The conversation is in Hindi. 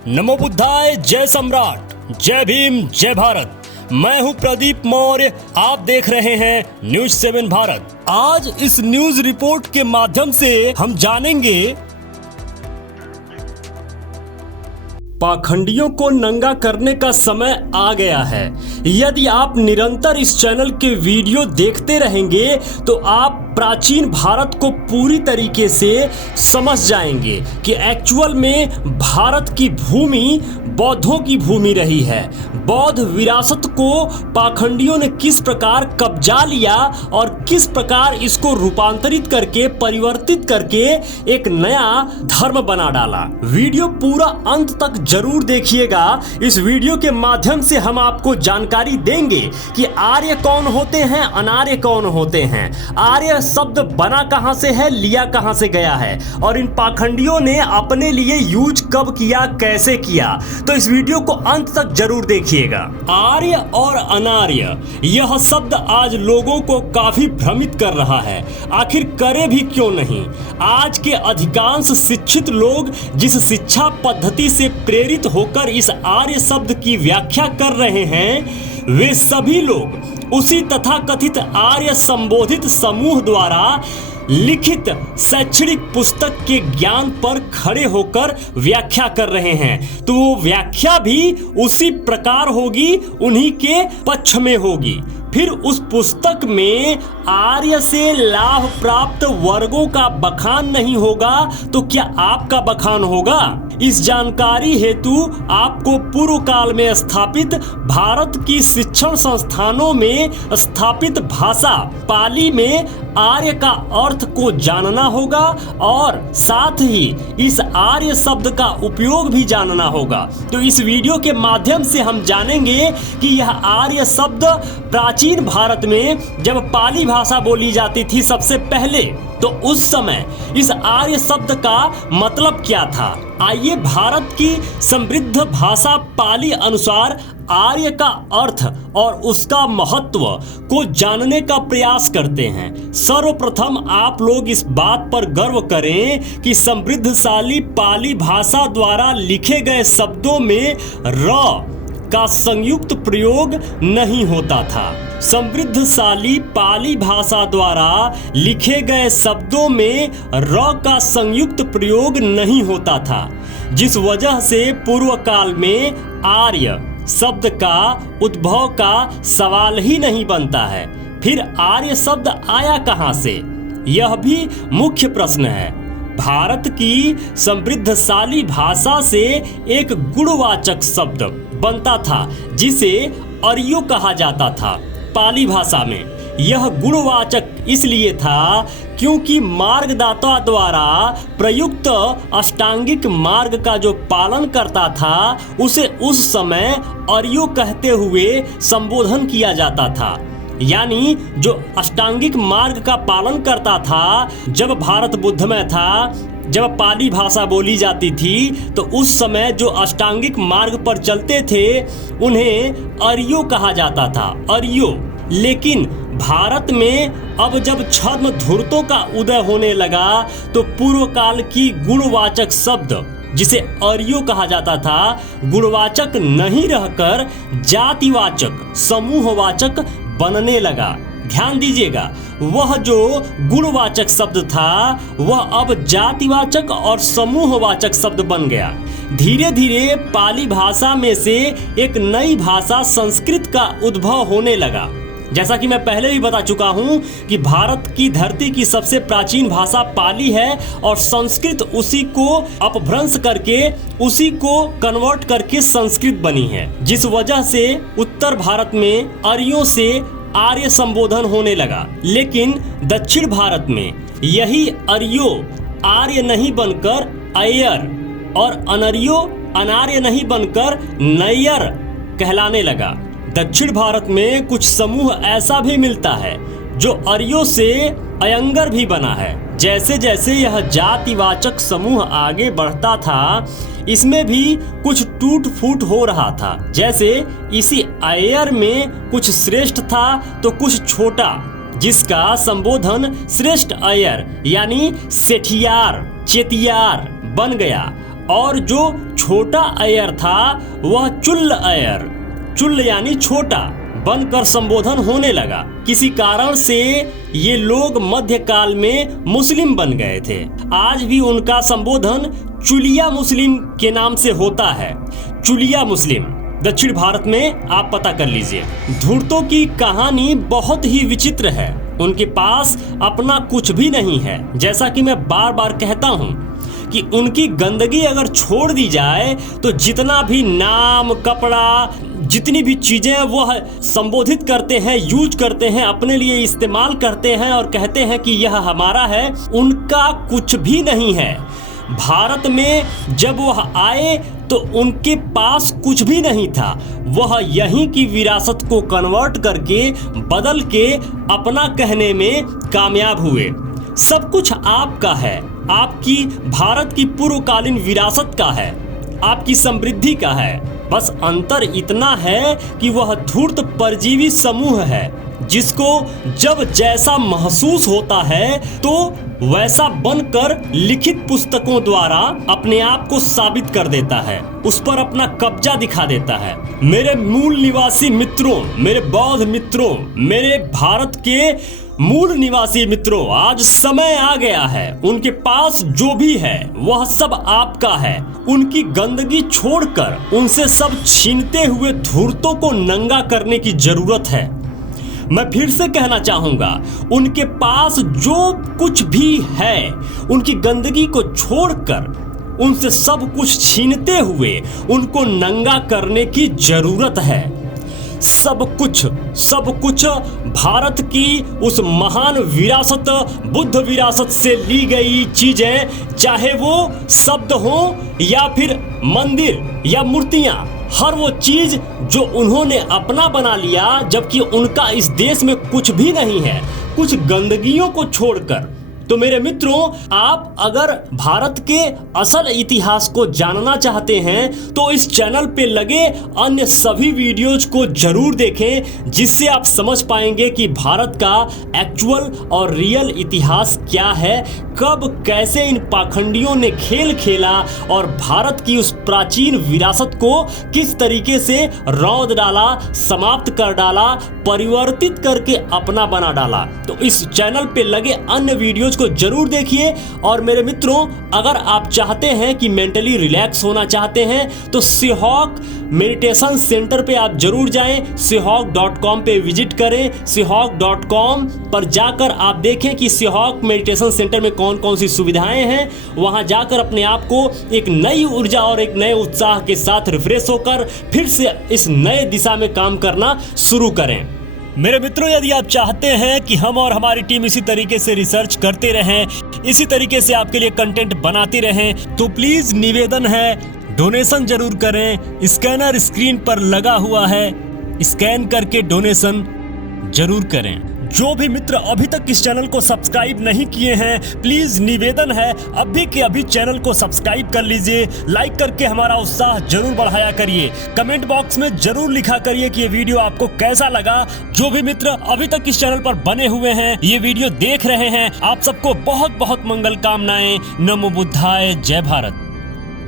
नमो बुद्धाय, जय सम्राट, जय भीम, जय भारत। मैं हूं प्रदीप मौर्य, आप देख रहे हैं न्यूज 7 भारत। आज इस न्यूज रिपोर्ट के माध्यम से हम जानेंगे पाखंडियों को नंगा करने का समय आ गया है। यदि आप निरंतर इस चैनल के वीडियो देखते रहेंगे तो आप प्राचीन भारत को पूरी तरीके से समझ जाएंगे कि एक्चुअल में भारत की भूमि बौद्धों की भूमि रही है। बौद्ध विरासत को पाखंडियों ने किस प्रकार कब्जा लिया और किस प्रकार इसको रूपांतरित करके परिवर्तित करके एक नया धर्म बना डाला। वीडियो पूरा अंत तक जरूर देखिएगा। इस वीडियो के माध्यम से हम आपको जानकारी देंगे कि आर्य कौन होते हैं, अनार्य कौन होते हैं, आर्य शब्द बना कहां से है, लिया कहां से गया है और इन पाखंडियों ने अपने लिए यूज कब किया, कैसे किया। तो इस वीडियो को अंत तक जरूर देखिएगा। आर्य और अनार्य यह शब्द आज लोगों को काफी भ्रमित कर रहा है। आखिर करे भी क्यों नहीं। आज के अधिकांश शिक्षित लोग जिस शिक्षा पद्धति से प्रेरित होकर इस आर्य शब्द की व्याख्या कर रहे हैं, वे सभी लोग उसी तथाकथित आर्य संबोधित समूह द्वारा लिखित शैक्षणिक पुस्तक के ज्ञान पर खड़े होकर व्याख्या कर रहे हैं। तो वो व्याख्या भी उसी प्रकार होगी, उन्हीं के पक्ष में होगी। फिर उस पुस्तक में आर्य से लाभ प्राप्त वर्गों का बखान नहीं होगा तो क्या आपका बखान होगा? इस जानकारी हेतु आपको पूर्व काल में स्थापित भारत की शिक्षण संस्थानों में स्थापित भाषा पाली में आर्य का अर्थ को जानना होगा और साथ ही इस आर्य शब्द का उपयोग भी जानना होगा। तो इस वीडियो के माध्यम से हम जानेंगे कि यह आर्य शब्द प्राचीन भारत में जब पाली भाषा बोली जाती थी सबसे पहले, तो उस समय इस आर्य शब्द का मतलब क्या था। आइए भारत की समृद्ध भाषा पाली अनुसार आर्य का अर्थ और उसका महत्व को जानने का प्रयास करते हैं। सर्वप्रथम आप लोग इस बात पर गर्व करें कि समृद्धशाली पाली भाषा द्वारा लिखे गए शब्दों में र का संयुक्त प्रयोग नहीं होता था। समृद्धशाली पाली भाषा द्वारा लिखे गए शब्दों में र का संयुक्त प्रयोग नहीं होता था, जिस वजह से पूर्व काल में आर्य शब्द का उद्भव का सवाल ही नहीं बनता है। फिर आर्य शब्द आया कहां से, यह भी मुख्य प्रश्न है। भारत की समृद्धशाली भाषा से एक गुणवाचक शब्द बनता था जिसे अर्यो कहा जाता था। पाली भाषा में यह गुणवाचक इसलिए था क्योंकि मार्गदाता द्वारा प्रयुक्त अष्टांगिक मार्ग का जो पालन करता था उसे उस समय अर्यो कहते हुए संबोधन किया जाता था। यानी जो अष्टांगिक मार्ग का पालन करता था, जब भारत बुद्धमय था, जब पाली भाषा बोली जाती थी, तो उस समय जो अष्टांगिक मार्ग पर चलते थे उन्हें अर्यो कहा जाता था, अर्यो। लेकिन भारत में अब जब छद्म धूर्तों का उदय होने लगा तो पूर्व काल की गुणवाचक शब्द जिसे अर्यो कहा जाता था, गुणवाचक नहीं रहकर जातिवाचक समूहवाचक बनने लगा। ध्यान दीजिएगा, वह जो गुणवाचक शब्द था वह अब जातिवाचक और समूहवाचक शब्द बन गया। धीरे धीरे पाली भाषा में से एक नई भाषा संस्कृत का उद्भव होने लगा। जैसा कि मैं पहले भी बता चुका हूं कि भारत की धरती की सबसे प्राचीन भाषा पाली है और संस्कृत उसी को अपभ्रंश करके उसी को कन्वर्ट करके संस्कृत बनी है, जिस वजह से उत्तर भारत में आर्यों से आर्य संबोधन होने लगा। लेकिन दक्षिण भारत में यही अर्यो आर्य नहीं बनकर अयर और अनर्यो अनार्य नहीं बनकर नैयर कहलाने लगा। दक्षिण भारत में कुछ समूह ऐसा भी मिलता है जो अर्यो से अयंगर भी बना है। जैसे जैसे यह जातिवाचक समूह आगे बढ़ता था, इसमें भी कुछ टूट फूट हो रहा था। जैसे इसी अयर में कुछ श्रेष्ठ था तो कुछ छोटा, जिसका संबोधन श्रेष्ठ अयर यानी सेठियार चेतियार बन गया और जो छोटा अयर था वह चुल्ल अयर, चुल्ल यानी छोटा, बनकर संबोधन होने लगा। किसी कारण से ये लोग मध्यकाल में मुस्लिम बन गए थे। आज भी उनका संबोधन चुलिया मुस्लिम के नाम से होता है। चुलिया मुस्लिम दक्षिण भारत में आप पता कर लीजिए। धूर्तों की कहानी बहुत ही विचित्र है। उनके पास अपना कुछ भी नहीं है। जैसा कि मैं बार बार कहता हूँ कि उनकी गंदगी अगर छोड़ दी जाए तो जितना भी नाम, कपड़ा, जितनी भी चीजें वह संबोधित करते हैं, यूज करते हैं, अपने लिए इस्तेमाल करते हैं और कहते हैं कि यह हमारा है, उनका कुछ भी नहीं है। भारत में जब वह आए तो उनके पास कुछ भी नहीं था। वह यहीं की विरासत को कन्वर्ट करके, बदल के अपना कहने में कामयाब हुए। सब कुछ आपका है, आपकी भारत की पूर्वकालीन विरासत का है, आपकी समृद्धि का है। बस अंतर इतना है कि वह धूर्त परजीवी समूह है जिसको जब जैसा महसूस होता है तो वैसा बनकर लिखित पुस्तकों द्वारा अपने आप को साबित कर देता है, उस पर अपना कब्जा दिखा देता है। मेरे मूल निवासी मित्रों, मेरे बौद्ध मित्रों, मेरे भारत के मूल निवासी मित्रों, आज समय आ गया है। उनके पास जो भी है वह सब आपका है। उनकी गंदगी छोड़कर उनसे सब छीनते हुए धूर्तों को नंगा करने की जरूरत है। मैं फिर से कहना चाहूंगा, उनके पास जो कुछ भी है, उनकी गंदगी को छोड़कर उनसे सब कुछ छीनते हुए उनको नंगा करने की जरूरत है। सब कुछ भारत की उस महान विरासत, बुद्ध विरासत से ली गई चीजें, चाहे वो शब्द हो या फिर मंदिर या मूर्तियां, हर वो चीज जो उन्होंने अपना बना लिया, जबकि उनका इस देश में कुछ भी नहीं है, कुछ गंदगियों को छोड़कर। तो मेरे मित्रों, आप अगर भारत के असल इतिहास को जानना चाहते हैं तो इस चैनल पे लगे अन्य सभी वीडियोज को जरूर देखें, जिससे आप समझ पाएंगे कि भारत का एक्चुअल और रियल इतिहास क्या है, कब कैसे इन पाखंडियों ने खेल खेला और भारत की उस प्राचीन विरासत को किस तरीके से रौंद डाला, समाप्त कर डाला, परिवर्तित करके अपना बना डाला। तो इस चैनल पे लगे अन्य वीडियोज को जरूर देखिए। और मेरे मित्रों, अगर आप चाहते हैं कि मेंटली रिलैक्स होना चाहते हैं तो सिहॉक मेडिटेशन सेंटर पे आप जरूर जाएं। सिहॉक.com पे विजिट करें। सिहॉक.com पर जाकर आप देखें कि सिहॉक मेडिटेशन सेंटर में कौन कौन सी सुविधाएं हैं। वहां जाकर अपने आप को एक नई ऊर्जा और एक नए उत्साह के साथ रिफ्रेश होकर फिर से इस नए दिशा में काम करना शुरू करें। मेरे मित्रों, यदि आप चाहते हैं कि हम और हमारी टीम इसी तरीके से रिसर्च करते रहें, इसी तरीके से आपके लिए कंटेंट बनाते रहें, तो प्लीज निवेदन है, डोनेशन जरूर करें। स्कैनर स्क्रीन पर लगा हुआ है, स्कैन करके डोनेशन जरूर करें। जो भी मित्र अभी तक इस चैनल को सब्सक्राइब नहीं किए हैं, प्लीज निवेदन है, अभी के अभी चैनल को सब्सक्राइब कर लीजिए। लाइक करके हमारा उत्साह जरूर बढ़ाया करिए। कमेंट बॉक्स में जरूर लिखा करिए कि ये वीडियो आपको कैसा लगा। जो भी मित्र अभी तक इस चैनल पर बने हुए हैं, ये वीडियो देख रहे हैं, आप सबको बहुत बहुत मंगल कामनाएं। नमो बुद्धाय, जय भारत।